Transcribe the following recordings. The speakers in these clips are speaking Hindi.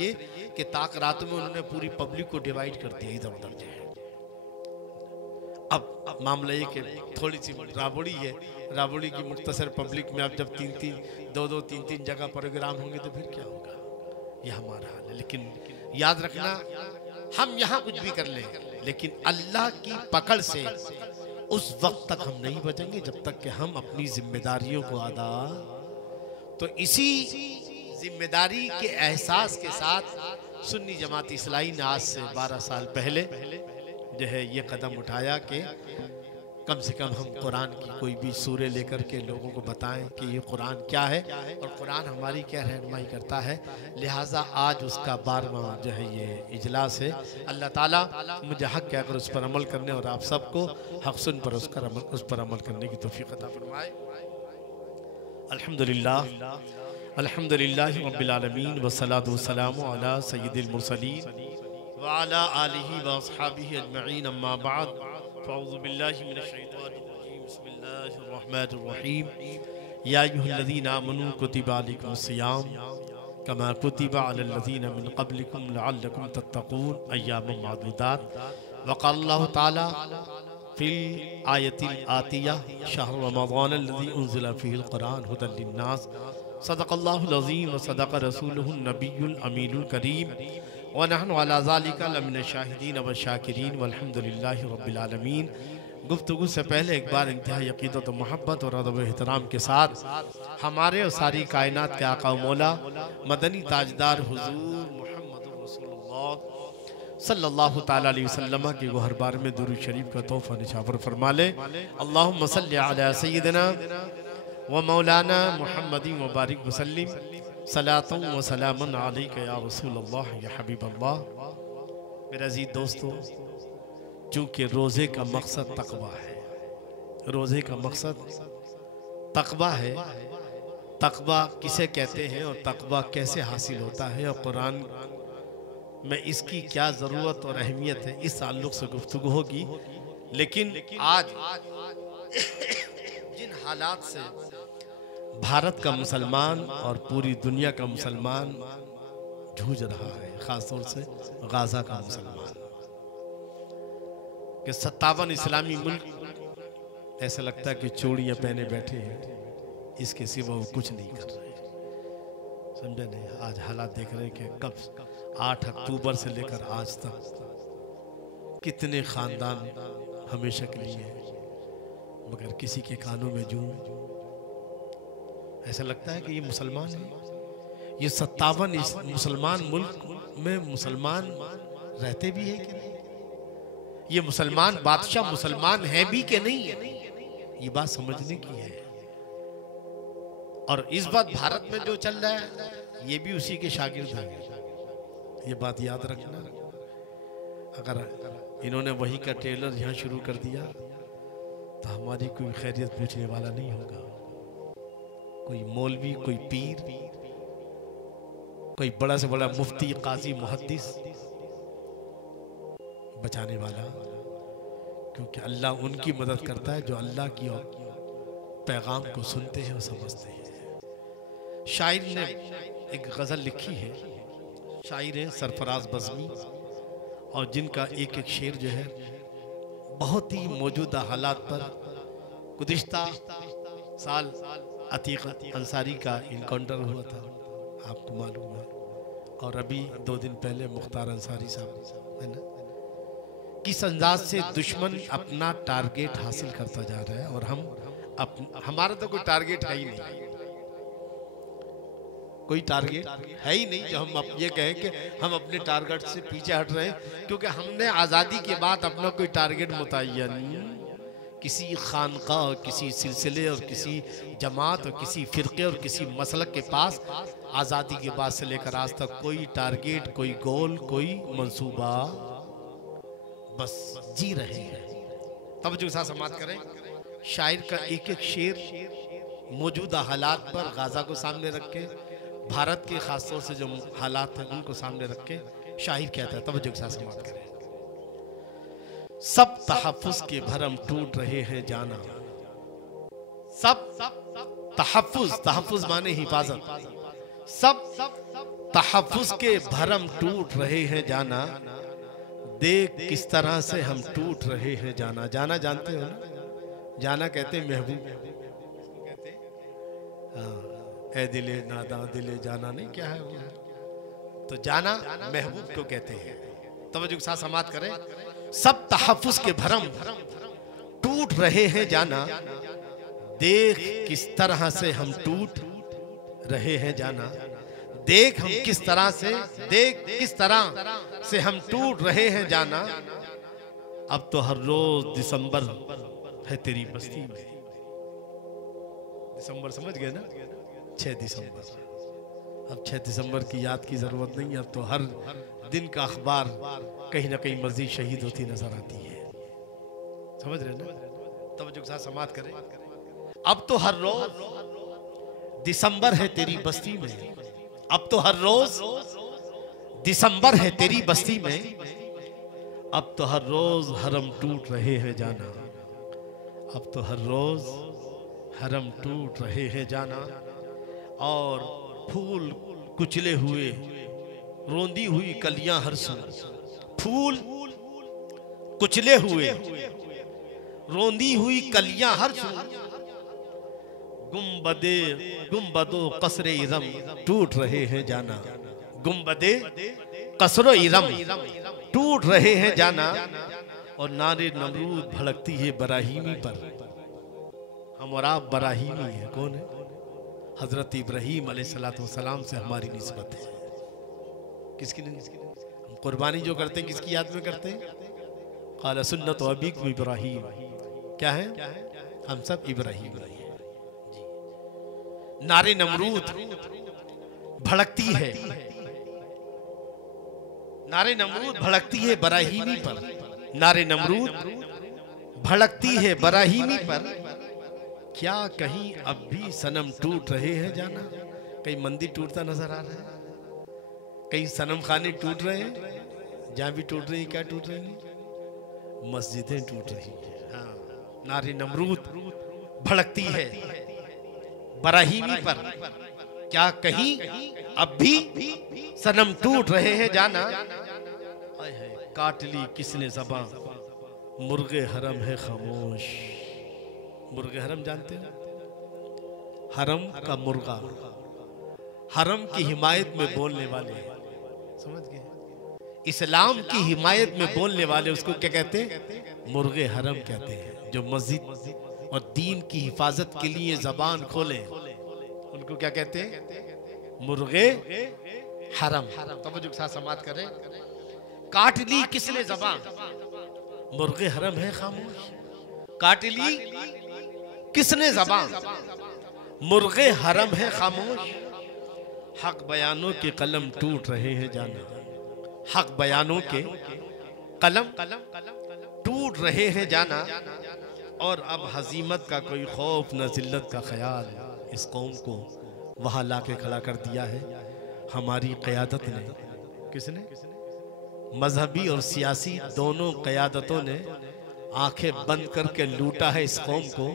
रहिए कि ताक रात में उन्होंने पूरी पब्लिक को डिवाइड कर दिया इधर उधर जो है। अब मामला ये कि थोड़ी सी राबड़ी है, राबड़ी की मुख्तसर पब्लिक में अब जब तीन तीन जगह प्रोग्राम होंगे तो फिर क्या होगा, यह हमारा हाल है। लेकिन याद रखना, हम यहाँ कुछ भी कर लें लेकिन अल्लाह की पकड़ से उस वक्त तक हम नहीं बचेंगे जब तक कि हम अपनी जिम्मेदारियों को अदा। तो इसी जिम्मेदारी के एहसास के साथ सुन्नी जमात इस्लाही ने आज से 12 साल पहले जो है ये कदम उठाया कि कम से कम हम कुरान की कोई भी सूरे लेकर के लोगों को बताएं कि ये कुरान क्या है और कुरान हमारी क्या रहनुमाई करता है। लिहाजा आज उसका 12वां जो है ये इजलास है। अल्लाह ताला मुझे हक क्या कर उस पर अमल करने और आप सबको हक सुन पर उस पर अमल करने की तौफीक अता फरमाए। अल्हम्दुलिल्लाह अल्हम्दुलिल्लाह रब्बिल आलमीन वस्सलातु वस्सलामु अला सय्यिदिल मुरसलीन व अला आलिहि व अस्हाबिहि अजमईन अम्मा बाद फ़अऊज़ु बिल्लाहि मिनश शैतानिर रजीम बिस्मिल्लाहिर रहमानिर रहीम या अय्युहल्लज़ीना आमनू कुतिबा अलैकुमुस सियाम कमा कुतिबा अलल लज़ीना मिन क़ब्लिकुम लअल्लकुम तत्तक़ून अय्यामम मादूदात व क़ाला अल्लाहु तआला फ़िल आयतिल आतिया शहर रमज़ानल्लज़ी उन्ज़िला फ़ीहिल क़ुरान हुदल लिन्नास सदक़ल्लाहुल अज़ीम व सदक़ रसूलुहुन नबियुल अमीनुल करीम व नहनु अला ज़ालिका लमिन शाहिदीन व शाकिरीन वल्हम्दुलिल्लाहि रब्बिल आलमीन। गुफ्तगू से पहले एक बार इंतहाई अक़ीदत व मोहब्बत और अदब व एहतराम के साथ हमारे और सारी कायनात के आका मौला मदनी ताजदार हुज़ूर मुहम्मदुर रसूलुल्लाह सल्लल्लाहु ताला अलैहि वसल्लम के गौहर बार में दुरूद शरीफ का तोहफ़ा निछावर फरमा ले। अल्लाहुम्मा सल्लि अला सय्यिदिना व मौलाना मुहम्मदिन व बारिक वसल्लिम सलातुन व सलामुन अलैका या रसूलल्लाह या हबीबल्लाह। मेरे अज़ीज़ दोस्तों, चूँकि रोज़े का मकसद तक़वा है, रोज़े का मकसद तक़वा है। तक़वा किसे कहते हैं और तक़वा कैसे हासिल होता है और कुरान में इसकी क्या ज़रूरत और अहमियत है, इस ताल्लुक़ से गुफ्तगू होगी। लेकिन आज जिन हालात से भारत का मुसलमान और पूरी दुनिया का मुसलमान जूझ रहा है, ख़ासतौर से गाज़ा का मुसलमान, कि 57 इस्लामी मुल्क ऐसा लगता है कि चूड़ियाँ पहने बैठे हैं, इसके सिवा वो कुछ नहीं कर रहे। समझे नहीं? आज हालात देख रहे हैं कि कब 8 अक्टूबर से लेकर आज तक कितने ख़ानदान हमेशा के लिए, मगर किसी के कानों में जूं, ऐसा लगता है कि ये मुसलमान है। ये 57 मुसलमान मुल्क में मुसलमान रहते भी हैं कि नहीं? ये मुसलमान बादशाह मुसलमान है भी कि नहीं है? ये बात समझने की है। और इस बात भारत में जो चल रहा है ये भी उसी के शागिर्द हैं, ये बात याद रखना। अगर इन्होंने वही का ट्रेलर यहाँ शुरू कर दिया तो हमारी कोई खैरियत पूछने वाला नहीं होगा। कोई मौलवी, कोई पीर, कोई बड़ा से बड़ा मुफ्ती, काजी, मुहद्दिस बचाने वाला, क्योंकि अल्लाह उनकी मदद करता है जो अल्लाह की पैगाम को सुनते हैं और समझते हैं। शायर ने एक गज़ल लिखी है, शायर है सरफराज बज़मी, और जिनका एक एक शेर जो है बहुत ही मौजूदा हालात पर, गुज़िश्ता साल अतीक अंसारी का इनकाउंटर हुआ था, आपको मालूम है, और अभी 2 दिन पहले मुख्तार अंसारी साहब है ना, किस अंदाज से दुश्मन अपना टारगेट हासिल करता जा रहा है और हमारा तो कोई टारगेट है ही नहीं, कोई टारगेट है ही नहीं जो हम ये कहें कि हम अपने टारगेट से पीछे हट रहे हैं। क्योंकि हमने आज़ादी के बाद अपना कोई टारगेट मुतय्यन किसी खानका और किसी सिलसिले और किसी जमात और किसी फ़िरक़े और किसी मसलक के पास आज़ादी के बाद से लेकर आज तक कोई टारगेट, कोई गोल, कोई मंसूबा, बस जी रहे हैं। तब जो साथ समाप्त करें, शायर का एक एक शेर मौजूदा हालात पर गाज़ा को सामने रख के, भारत के ख़ासतौर से जो हालात हैं उनको सामने रख के शायर कहता है, तब जो साथ समाप्त करें। सब तहफ़्फ़ुज़ के भरम टूट रहे हैं जाना, सब तहफ़्फ़ुज़, तहफ़्फ़ुज़ माने हिफाजत, सब तहफ्फुज़ के भरम टूट रहे हैं जाना, देख किस तरह से हम टूट रहे हैं जाना। जाना जानते हो ना? जाना कहते हैं महबूब। हाँ, ए दिले नादा दिले जाना नहीं, क्या है वो? तो जाना महबूब को कहते हैं। तवज्जो के साथ समाअत करें। सब तहफ्फुज़ के भरम टूट रहे हैं जाना, देख किस तरह से हम टूट रहे हैं जाना। देख हम किस तरह से, देख किस तरह से हम टूट रहे हैं जाना। अब तो हर रोज दिसंबर है तेरी बस्ती में। दिसंबर समझ गए ना? 6 दिसंबर। अब 6 दिसंबर की याद की जरूरत नहीं। अब तो हर दिन का अखबार कहीं ना कहीं मस्जिद शहीद होती नजर आती है। समझ रहे ना? तवज्जो के साथ समाअत करें। अब तो हर रोज दिसंबर है तेरी बस्ती में। अब तो हर रोज दिसंबर है तेरी बस्ती में। अब तो हर रोज हरम टूट रहे हैं जाना। अब तो हर रोज हरम टूट रहे हैं जाना। और फूल कुचले हुए रोंदी हुई कलियां हर सू। फूल कुचले हुए रोंदी हुई कलियां हर सू। गुम्बदो कसरे इरम टूट रहे हैं जाना। गुम्बदे कसरो इरम टूट रहे हैं जाना। और नारे नमरूद भड़कती है बराहीमी पर। हम और आप बराहीमी है। कौन है? हजरत इब्राहीम अलैहिस्सलाम से हमारी निस्बत है। किसकी? हम कुर्बानी जो करते हैं किसकी याद में करते हैं? क़ाला सुन्नत अबीकुम इब्राहीम। क्या है? हम सब इब्राहीम हैं। नारे नमरूद भड़कती है, नारे नमरूद भड़कती है बराहीमी पर। नारे नमरूद भड़कती है बराहीमी पर। क्या कहीं अब भी सनम टूट रहे हैं जाना? कहीं मंदिर टूटता नजर आ रहा है, कहीं सनम खाने टूट रहे हैं। जहां भी टूट रही, क्या टूट रही? मस्जिदें टूट रही हैं। हाँ, नारे नमरूद भड़कती है बराहीमी पर। क्या कहीं अब भी सनम टूट रहे हैं जाना। काट ली किसने ज़बां, मुर्गे हरम है खामोश। मुर्गे हरम जानते हैं? हरम का मुर्गा, हरम की हिमायत में बोलने वाले। समझ गए? इस्लाम की हिमायत में बोलने वाले उसको क्या कहते हैं? मुर्गे हरम कहते हैं। जो मस्जिद और दीन की हिफाजत के लिए जबान खोले उनको क्या कहते हैं? मुर्गे हरम। तवज्जो के साथ समाअत करें। काट ली किसने ज़बान, मुर्गे हरम है खामोश। काट ली किसने ज़बान, मुर्गे हरम है खामोश। हक बयानों के कलम टूट रहे हैं जाना। हक बयानों के कलम टूट रहे हैं जाना। और अब हजीमत का कोई खौफ न जिल्लत का ख्याल। इस कौम को वहां लाके खड़ा कर दिया है हमारी क़यादत ने। किसने? मजहबी और सियासी दोनों क़यादतों ने आंखें बंद करके लूटा है इस कौम को।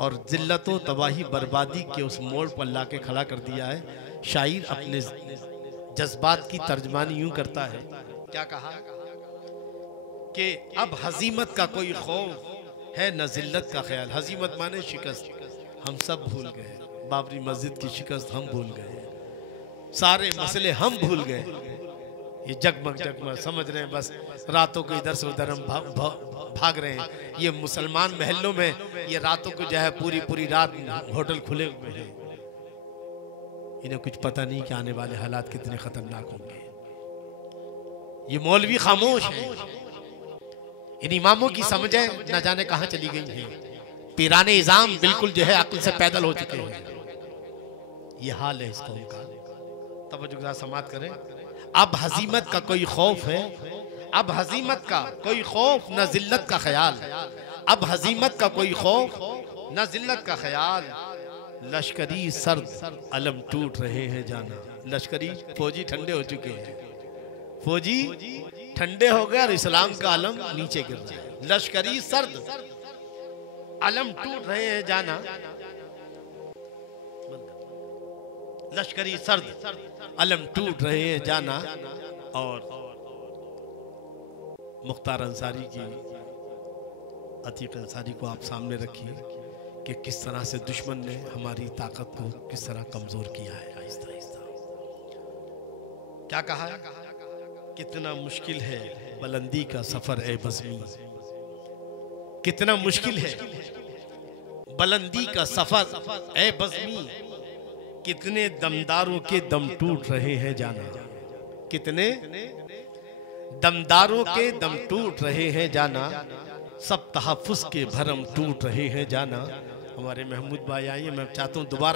और जिल्लतों तबाही बर्बादी के उस मोड़ पर लाके खड़ा कर दिया है। शायर अपने जज्बात की तर्जमानी यूं करता है। क्या कहा? कि अब हजीमत का कोई खौफ है न जिल्लत का ख्याल। हजीमत माने शिकस्त। हम सब भूल गए। बाबरी मस्जिद की शिकस्त हम भूल गए। सारे मसले हम भूल गए। ये जगमग जगमग समझ रहे हैं, बस रातों को इधर से उधर हम भाग रहे हैं। ये मुसलमान महलों में ये रातों को जो है पूरी पूरी रात होटल खुले हुए हैं। इन्हें कुछ पता नहीं कि आने वाले हालात कितने खतरनाक होंगे। ये मौलवी खामोश है। इन इमामों की समझें न जाने कहां चली गई है। पीराने इज़ाम बिल्कुल जो है अक्ल से पैदल हो चुके हैं। ये हाल है इस कौम का। तवज्जो के साथ समाअत करें। अब हजीमत का कोई खौफ है, अब हजीमत का कोई खौफ न जिल्लत का ख्याल। अब हजीमत का कोई खौफ न जिल्लत का ख्याल। लश्करी सर्द अलम टूट रहे हैं जाना। लश्करी फौजी ठंडे हो चुके हैं। फौजी ठंडे हो गए और इस्लाम का अलम नीचे गिर रहा है। लश्करी सर्द अलम टूट रहे हैं जाना। लश्करी सर्द अलम टूट रहे हैं जाना। और मुख्तार अंसारी की, अतीक अंसारी को आप सामने रखिए कि किस तरह से दुश्मन ने हमारी ताकत को किस तरह कमजोर किया है। आहिस्ता आहिस्ता क्या कहा है, कितना मुश्किल है बुलंदी का सफर ए बज़मी, कितना मुश्किल है बुलंदी का सफर ए बज़मी, कितने दमदारों के दम टूट रहे हैं जाना, कितने दमदारों के दम टूट रहे हैं जाना, सब तहफ़्फ़ुज़ के भरम टूट रहे हैं जाना। हमारे महमूद भाई आइए, मैं चाहता हूँ दोबारा